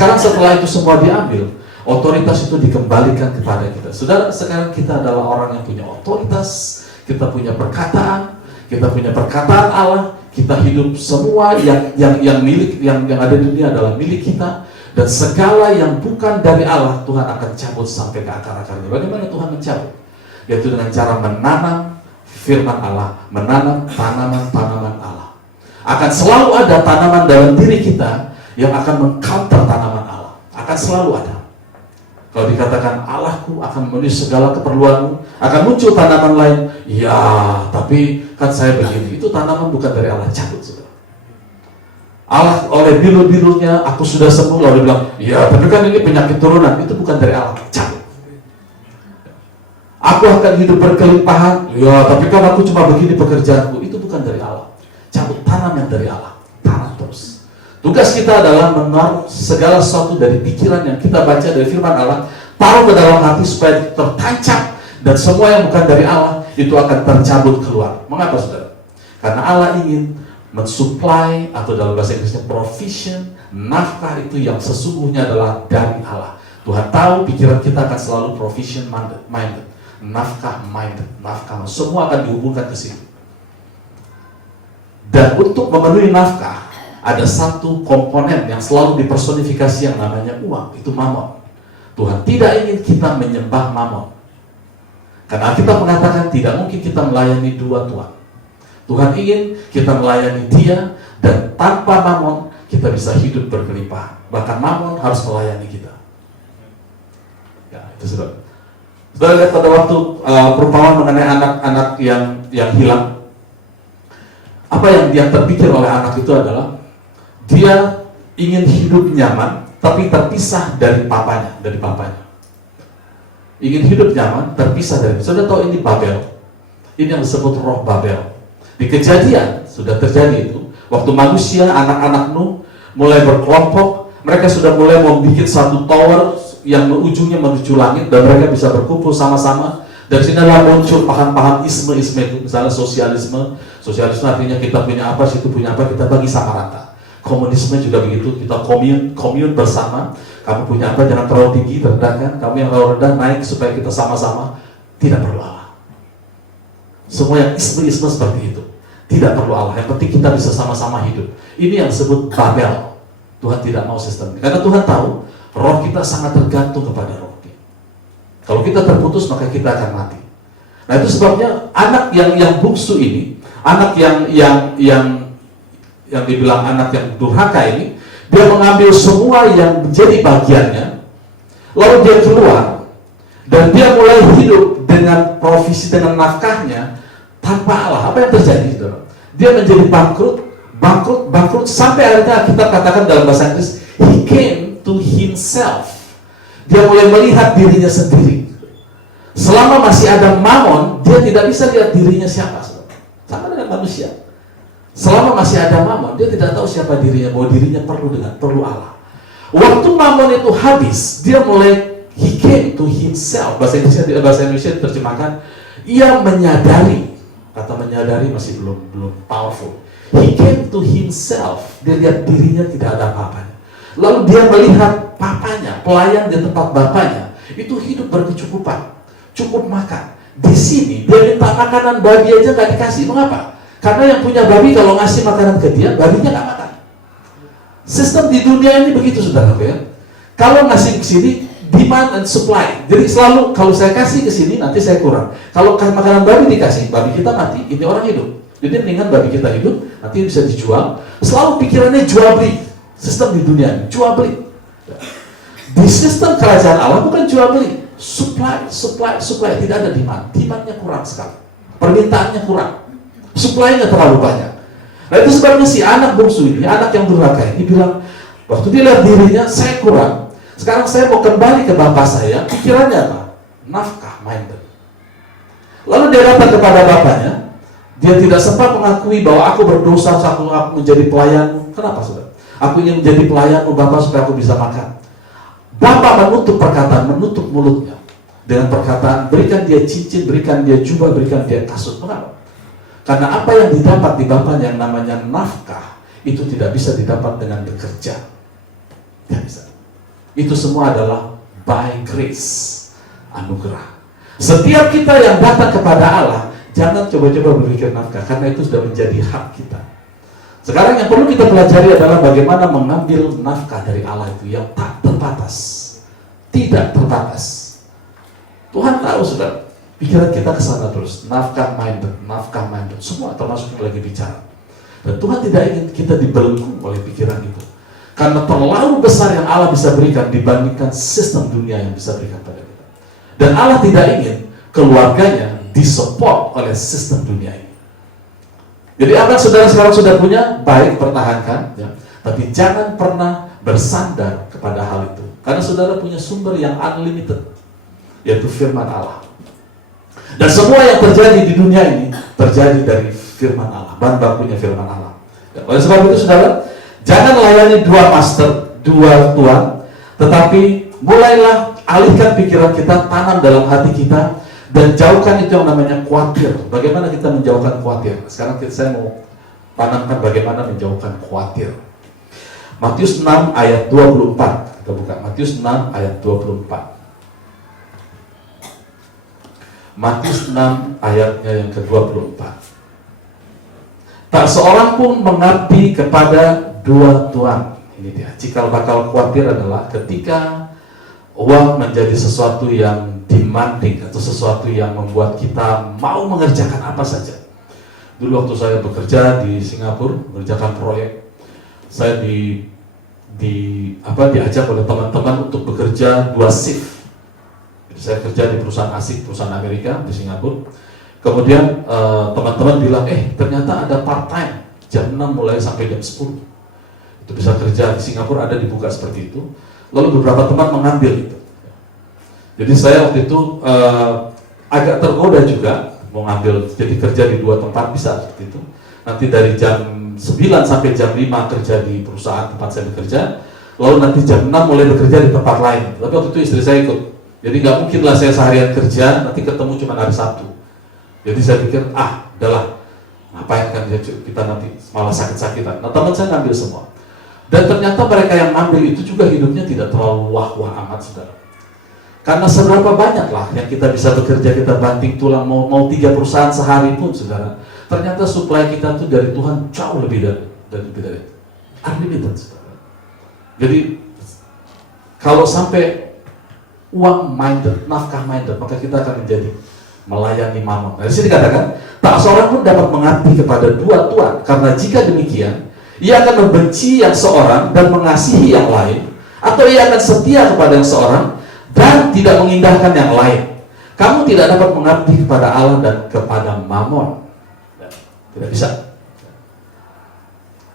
sekarang setelah itu semua diambil, otoritas itu dikembalikan kepada kita. Saudara, sekarang kita adalah orang yang punya otoritas, kita punya perkataan Allah, kita hidup semua yang milik, yang ada di dunia adalah milik kita, dan segala yang bukan dari Allah Tuhan akan cabut sampai ke akar-akarnya. Bagaimana Tuhan mencabut? Yaitu dengan cara menanam firman Allah, menanam tanaman-tanaman Allah. Akan selalu ada tanaman dalam diri kita yang akan mengcounter tanaman Allah. Akan selalu ada. Kalau dikatakan Allahku akan memenuhi segala keperluanmu, akan muncul tanaman lain. Ya, tapi kan saya begini. Itu tanaman bukan dari Allah, cabut saudara. Allah oleh bilu-bilunya aku sudah sembuh, lalu bilang, ya tapi kan ini penyakit turunan. Itu bukan dari Allah, cabut. Aku akan hidup berkelimpahan. Ya, tapi kan aku cuma begini pekerjaanku. Itu bukan dari Allah. Cabut, tanam yang dari Allah. Tanam terus. Tugas kita adalah menaruh segala sesuatu dari pikiran yang kita baca dari firman Allah, taruh ke dalam hati supaya tertancap, dan semua yang bukan dari Allah itu akan tercabut keluar. Mengapa saudara? Karena Allah ingin mensupply, atau dalam bahasa Inggrisnya provision, nafkah itu yang sesungguhnya adalah dari Allah. Tuhan tahu pikiran kita akan selalu provision minded. Nafkah minded, nafkah, semua akan dihubungkan ke situ. Dan untuk memenuhi nafkah, ada satu komponen yang selalu dipersonifikasi yang namanya uang, itu mamon. Tuhan tidak ingin kita menyembah mamon. Karena kita mengatakan tidak mungkin kita melayani dua tuan. Tuhan ingin kita melayani Dia, dan tanpa mamon kita bisa hidup berkelimpahan. Bahkan mamon harus melayani kita. Ya, itu sudah. Sudah lihat pada waktu perumpamaan mengenai anak-anak yang hilang. Apa yang dia terpikir oleh anak itu adalah dia ingin hidup nyaman, tapi terpisah dari papanya, Ingin hidup nyaman, terpisah dari. Sudah tahu ini Babel. Ini yang disebut roh Babel. Di Kejadian sudah terjadi itu. Waktu manusia, anak-anak Nuh mulai berkelompok, mereka sudah mulai membuat satu tower yang ujungnya menuju langit, dan mereka bisa berkumpul sama-sama. Dari sinilah muncul paham-paham isme itu, misalnya sosialisme artinya kita punya apa, situ punya apa, kita bagi sama rata. Komunisme juga begitu, kita komun bersama. Kamu punya apa, jangan terlalu tinggi, rendahkan. Kamu yang terlalu rendah, naik supaya kita sama-sama. Tidak perlu Allah. Semua yang isme seperti itu, tidak perlu Allah. Yang penting kita bisa sama-sama hidup. Ini yang disebut Babel. Tuhan tidak mau sistem ini, karena Tuhan tahu roh kita sangat tergantung kepada roh. Kalau kita terputus, maka kita akan mati. Nah, itu sebabnya anak yang bungsu ini, anak yang dibilang anak yang durhaka ini, dia mengambil semua yang menjadi bagiannya, lalu dia keluar, dan dia mulai hidup dengan provisi, dengan nafkahnya tanpa Allah. Apa yang terjadi, saudara? Dia menjadi bangkrut sampai akhirnya kita katakan dalam bahasa Inggris, he came to himself. Dia mulai melihat dirinya sendiri. Selama masih ada mamon, dia tidak bisa lihat dirinya siapa. Sama dengan manusia. Selama masih ada mamon, dia tidak tahu siapa dirinya, bahwa dirinya perlu Allah. Waktu mamon itu habis, dia mulai, he came to himself. Bahasa Indonesia diterjemahkan, ia menyadari. Kata menyadari masih belum powerful. He came to himself. Dia lihat dirinya tidak ada apa-apanya. Lalu dia melihat papanya, pelayan di tempat bapaknya, itu hidup berkecukupan, cukup makan. Di sini dia minta makanan babi aja nggak dikasih. Mengapa? Karena yang punya babi kalau ngasih makanan ke dia, babinya nggak makan. Sistem di dunia ini begitu, saudara ya. Kalau ngasih ke sini, demand and supply. Jadi selalu kalau saya kasih ke sini, nanti saya kurang. Kalau makanan babi dikasih, babi kita mati, ini orang hidup. Jadi mendingan babi kita hidup, nanti bisa dijual. Selalu pikirannya jual beli. Sistem di dunia ini, jual beli. Di sistem kerajaan Allah bukan jual beli, supply. Tidak ada demand. Demandnya kurang sekali, permintaannya kurang, supply-nya terlalu banyak. Nah, itu sebabnya si anak bungsu ini, anak yang durhaka ini bilang, waktu dia lihat dirinya, saya kurang, sekarang saya mau kembali ke bapak saya. Pikirannya apa? Nafkah, minded. Lalu dia datang kepada bapaknya. Dia tidak sempat mengakui bahwa aku berdosa, aku menjadi pelayanmu. Kenapa, saudara? Aku ingin menjadi pelayanmu Bapak supaya aku bisa makan. Bapak menutup perkataan, menutup mulutnya dengan perkataan, berikan dia cincin, berikan dia jubah, berikan dia kasut. Mengapa? Karena apa yang didapat di Bapak yang namanya nafkah, itu tidak bisa didapat dengan bekerja. Tidak bisa. Itu semua adalah by grace, anugerah. Setiap kita yang datang kepada Allah, jangan coba-coba berpikir nafkah, karena itu sudah menjadi hak kita. Sekarang yang perlu kita pelajari adalah bagaimana mengambil nafkah dari Allah itu yang tak terbatas, tidak terbatas. Tuhan tahu sudah, pikiran kita ke sana terus, nafkah minded, semua termasuk yang lagi bicara. Dan Tuhan tidak ingin kita dibelenggu oleh pikiran itu. Karena terlalu besar yang Allah bisa berikan dibandingkan sistem dunia yang bisa berikan pada kita. Dan Allah tidak ingin keluarganya disupport oleh sistem dunia ini. Jadi apa yang saudara sekarang sudah punya, baik, pertahankan, ya. Tapi jangan pernah bersandar kepada hal itu. Karena saudara punya sumber yang unlimited, yaitu firman Allah. Dan semua yang terjadi di dunia ini terjadi dari firman Allah, bahan bakunya firman Allah. Ya, oleh sebab itu saudara, jangan layani dua master, dua tuan, tetapi mulailah alihkan pikiran kita, tanam dalam hati kita, dan jauhkan itu yang namanya khawatir. Bagaimana kita menjauhkan khawatir? Sekarang saya mau tanamkan bagaimana menjauhkan khawatir. Matius 6 ayat 24. Kita buka Matius 6 ayat 24. Matius 6 ayatnya yang ke-24. Tak seorang pun mengabdi kepada dua tuan. Ini dia, cikal bakal khawatir adalah ketika uang menjadi sesuatu yang demanding atau sesuatu yang membuat kita mau mengerjakan apa saja. Dulu waktu saya bekerja di Singapura, mengerjakan proyek, saya diajak oleh teman-teman untuk bekerja 2 shift. Jadi saya kerja di perusahaan asing, perusahaan Amerika di Singapura. Kemudian teman-teman bilang, ternyata ada part time, jam 6 mulai sampai jam 10. Itu bisa kerja di Singapura, ada dibuka seperti itu. Lalu beberapa teman mengambil itu. Jadi saya waktu itu agak tergoda juga mau ngambil, jadi kerja di 2 tempat bisa seperti itu. Nanti dari jam 9 sampai jam 5 kerja di perusahaan tempat saya bekerja, lalu nanti jam 6 mulai bekerja di tempat lain. Tapi waktu itu istri saya ikut. Jadi nggak mungkin lah saya seharian kerja, nanti ketemu cuma hari Sabtu. Jadi saya pikir, udahlah, ngapain kan kita nanti malah sakit-sakitan. Nah, teman saya ngambil semua. Dan ternyata mereka yang ngambil itu juga hidupnya tidak terlalu wah-wah amat, saudara. Karena seberapa banyak lah yang kita bisa bekerja, kita banting tulang, mau 3 perusahaan sehari pun, saudara. Ternyata supply kita tuh dari Tuhan jauh lebih dari itu. Unlimited, saudara. Jadi, kalau sampai uang minded, nafkah minded, maka kita akan menjadi melayani mamon. Nah, di sini dikatakan, tak seorang pun dapat mengabdi kepada 2 tuan, karena jika demikian, ia akan membenci yang seorang dan mengasihi yang lain, atau ia akan setia kepada yang seorang dan tidak mengindahkan yang lain. Kamu tidak dapat mengabdi kepada Allah dan kepada mamon. Tidak bisa.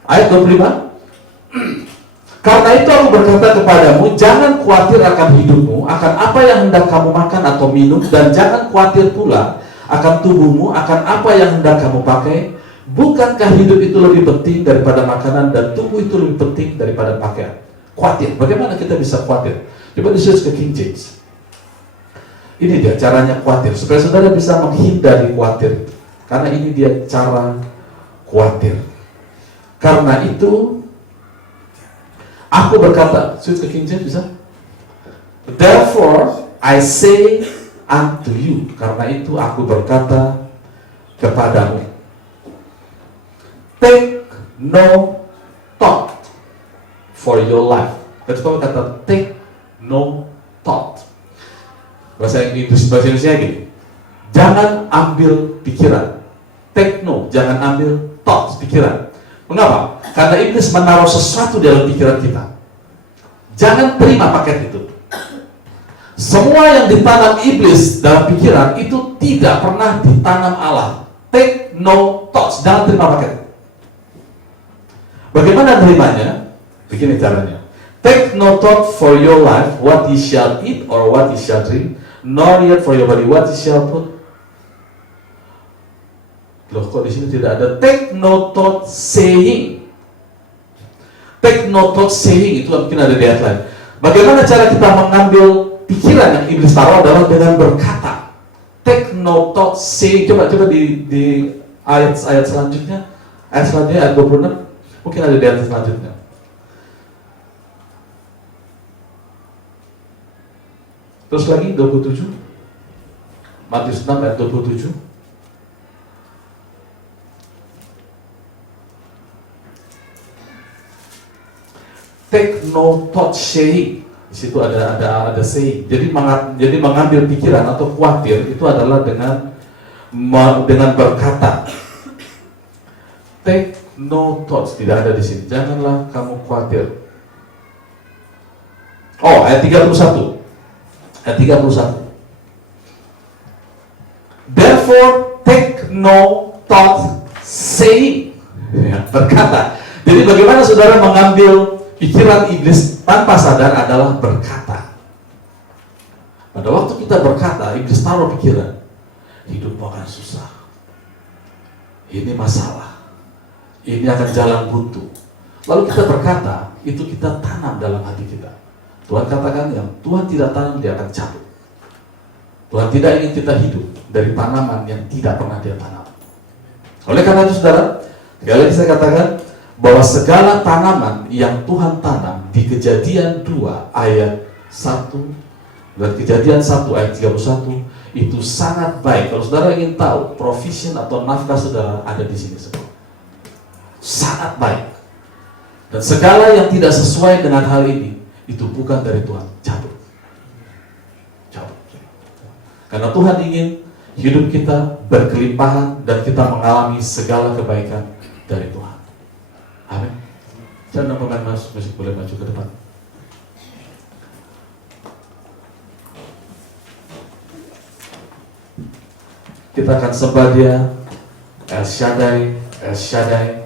Ayat 25. Karena itu aku berkata kepadamu, jangan khawatir akan hidupmu, akan apa yang hendak kamu makan atau minum, dan jangan khawatir pula akan tubuhmu, akan apa yang hendak kamu pakai. Bukankah hidup itu lebih penting daripada makanan, dan tubuh itu lebih penting daripada pakaian? Khawatir. Bagaimana kita bisa khawatir? Coba disuruh ke King James. Ini dia caranya khawatir, supaya saudara bisa menghindari khawatir. Karena ini dia cara khawatir. Karena itu aku berkata, switch ke King James bisa? Therefore I say unto you, karena itu aku berkata kepadamu, take no thought for your life. Ketika kata take no thought, bahasa Indonesia gini, jangan ambil pikiran. Take no, jangan ambil thought, pikiran. Mengapa? Karena iblis menaruh sesuatu dalam pikiran kita. Jangan terima paket itu. Semua yang ditanam iblis dalam pikiran itu tidak pernah ditanam Allah. Take no thoughts, jangan terima paket. Bagaimana terimanya? Begini caranya. Take no thought for your life, what ye shall eat or what ye shall drink, nor yet for your body, what ye shall put. Loh, kok di sini tidak ada take no thought saying? Take no thought saying itu mungkin ada di ayat lain. Bagaimana cara kita mengambil pikiran yang iblis taruh adalah dengan berkata. Take no thought saying. Coba di ayat selanjutnya. Ayat 26. Mungkin ada di ayat selanjutnya. Terus lagi 27. Matius 6 ayat 27. Take no thought saying. Di situ ada saying. Jadi mengambil pikiran atau khawatir itu adalah dengan berkata. Take no thoughts, tidak ada di sini. Janganlah kamu khawatir. Oh, ayat 31. Ayat 31. Therefore take no thought saying. Ya, berkata. Jadi bagaimana saudara mengambil pikiran iblis tanpa sadar adalah berkata. Pada waktu kita berkata, iblis taruh pikiran, hidupmu akan susah. Ini masalah. Ini akan jalan buntu. Lalu kita berkata, itu kita tanam dalam hati kita. Tuhan katakan yang Tuhan tidak tanam, dia akan cabut. Tuhan tidak ingin kita hidup dari tanaman yang tidak pernah dia tanam. Oleh karena itu saudara, sekali lagi saya katakan bahwa segala tanaman yang Tuhan tanam di Kejadian 2 ayat 1 dan Kejadian 1 ayat 31 itu sangat baik. Kalau saudara ingin tahu provision atau nafkah saudara ada di sini semua. Sangat baik. Dan segala yang tidak sesuai dengan hal ini itu bukan dari Tuhan, cabut. Karena Tuhan ingin hidup kita berkelimpahan dan kita mengalami segala kebaikan dari Tuhan. Amin. Jangan pemain musik boleh maju ke depan. Kita akan sembah dia, El Shaddai, El Shaddai.